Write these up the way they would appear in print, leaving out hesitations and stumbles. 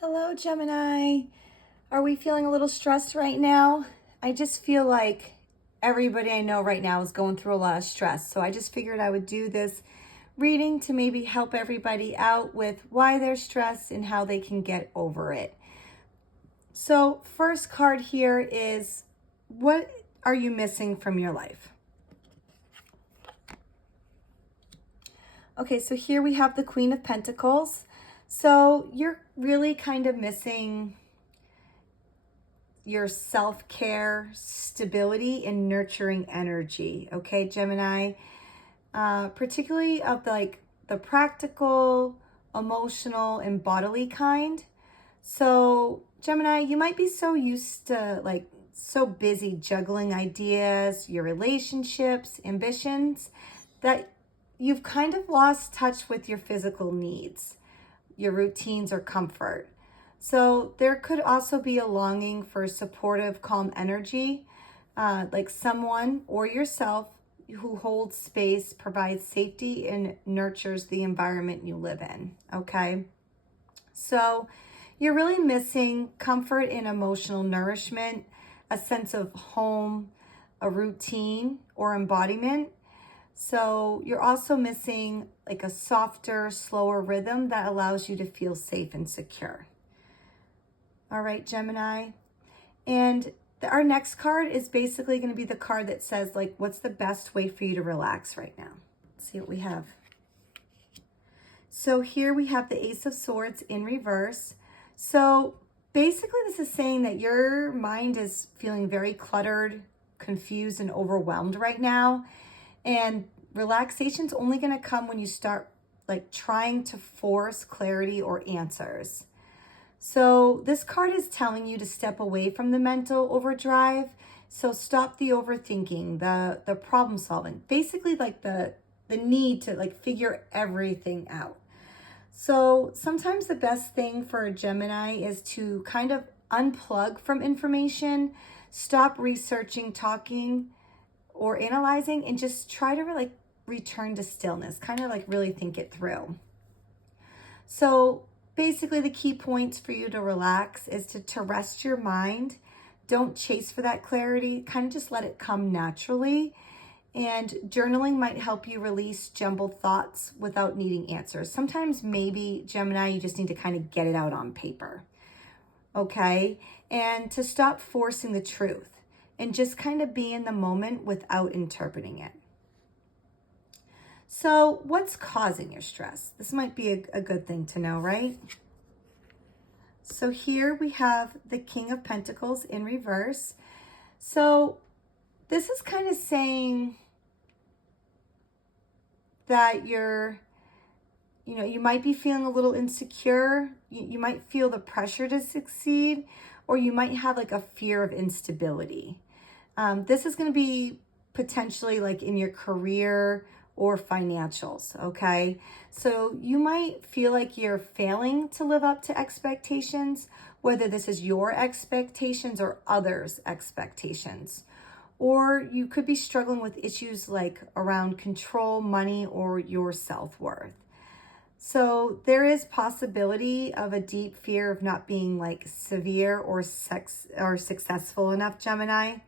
Hello, Gemini. Are we feeling a little stressed right now? I just feel like everybody I know right now is going through a lot of stress. So I just figured I would do this reading to maybe help everybody out with why they're stressed and how they can get over it. So, first card here is, what are you missing from your life? Okay, so here we have the Queen of Pentacles. So you're really kind of missing your self-care, stability, and nurturing energy. Okay, Gemini, particularly of the practical, emotional, and bodily kind. So Gemini, you might be so used to so busy juggling ideas, your relationships, ambitions, that you've kind of lost touch with your physical needs, your routines, or comfort. So there could also be a longing for supportive, calm energy, like someone or yourself who holds space, provides safety, and nurtures the environment you live in. Okay. So you're really missing comfort and emotional nourishment, a sense of home, a routine, or embodiment. So you're also missing like a softer, slower rhythm that allows you to feel safe and secure. All right, Gemini. And our next card is basically going to be the card that says, like, what's the best way for you to relax right now? Let's see what we have. So here we have the Ace of Swords in reverse. So basically this is saying that your mind is feeling very cluttered, confused, and overwhelmed right now. And relaxation's only going to come when you start like trying to force clarity or answers. So this card is telling you to step away from the mental overdrive. So stop the overthinking, the problem solving, basically like the need to like figure everything out. So sometimes the best thing for a Gemini is to kind of unplug from information, stop researching, talking, or analyzing, and just try to like return to stillness, kind of like really think it through. So basically the key points for you to relax is to rest your mind. Don't chase for that clarity, kind of just let it come naturally. And journaling might help you release jumbled thoughts without needing answers. Sometimes maybe, Gemini, you just need to kind of get it out on paper. Okay? And to stop forcing the truth and just kind of be in the moment without interpreting it. So what's causing your stress? This might be a good thing to know, right? So here we have the King of Pentacles in reverse. So this is kind of saying that you might be feeling a little insecure. You might feel the pressure to succeed, or you might have like a fear of instability. This is going to be potentially like in your career or financials, okay? So you might feel like you're failing to live up to expectations, whether this is your expectations or others' expectations. Or you could be struggling with issues like around control, money, or your self-worth. So there is possibility of a deep fear of not being like severe or successful enough, Gemini.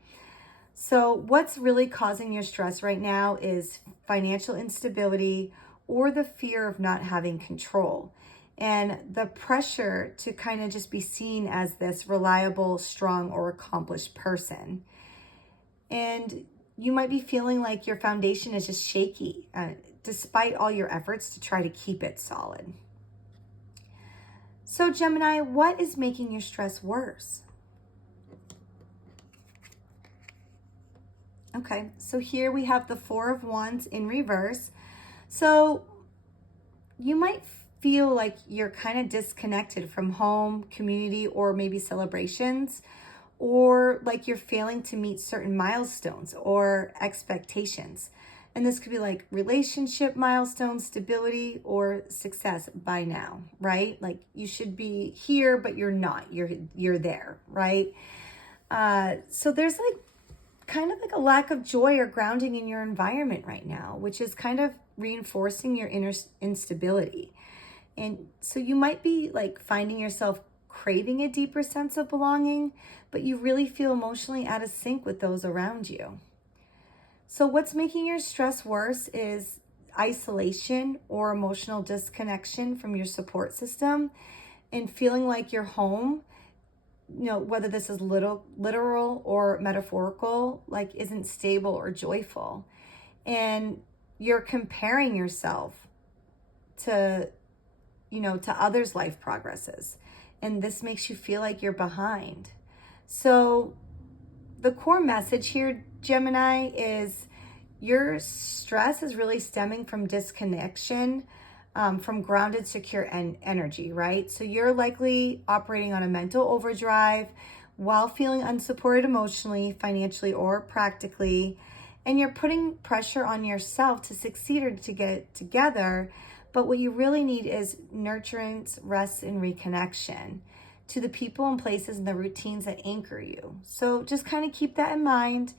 So what's really causing your stress right now is financial instability or the fear of not having control, and the pressure to kind of just be seen as this reliable, strong, or accomplished person. And you might be feeling like your foundation is just shaky, despite all your efforts to try to keep it solid. So Gemini, what is making your stress worse? Okay, so here we have the Four of Wands in reverse. So you might feel like you're kind of disconnected from home, community, or maybe celebrations, or like you're failing to meet certain milestones or expectations. And this could be like relationship milestones, stability, or success by now, right? Like you should be here, but you're not. You're there, right? So there's like kind of like a lack of joy or grounding in your environment right now, which is kind of reinforcing your inner instability. And so you might be like finding yourself craving a deeper sense of belonging, but you really feel emotionally out of sync with those around you. So what's making your stress worse is isolation or emotional disconnection from your support system, and feeling like your home, whether this is literal or metaphorical, like isn't stable or joyful. And you're comparing yourself to, to others' life progresses. And this makes you feel like you're behind. So the core message here, Gemini, is your stress is really stemming from disconnection from grounded, secure energy, right? So you're likely operating on a mental overdrive while feeling unsupported emotionally, financially, or practically. And you're putting pressure on yourself to succeed or to get it together. But what you really need is nurturance, rest, and reconnection to the people and places and the routines that anchor you. So just kind of keep that in mind.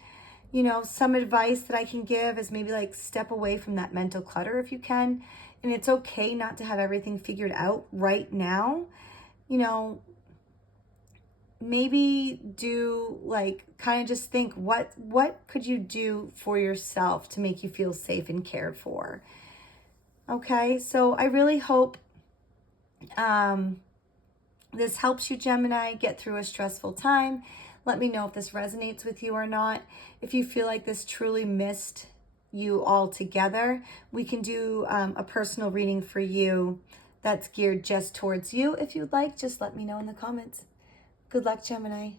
Some advice that I can give is maybe like step away from that mental clutter if you can. And it's okay not to have everything figured out right now. Maybe do like kind of just think what could you do for yourself to make you feel safe and cared for. Okay, so I really hope this helps you, Gemini, get through a stressful time. Let me know if this resonates with you or not. If you feel like this truly missed you all together, we can do a personal reading for you that's geared just towards you. If you'd like, just let me know in the comments. Good luck, Gemini.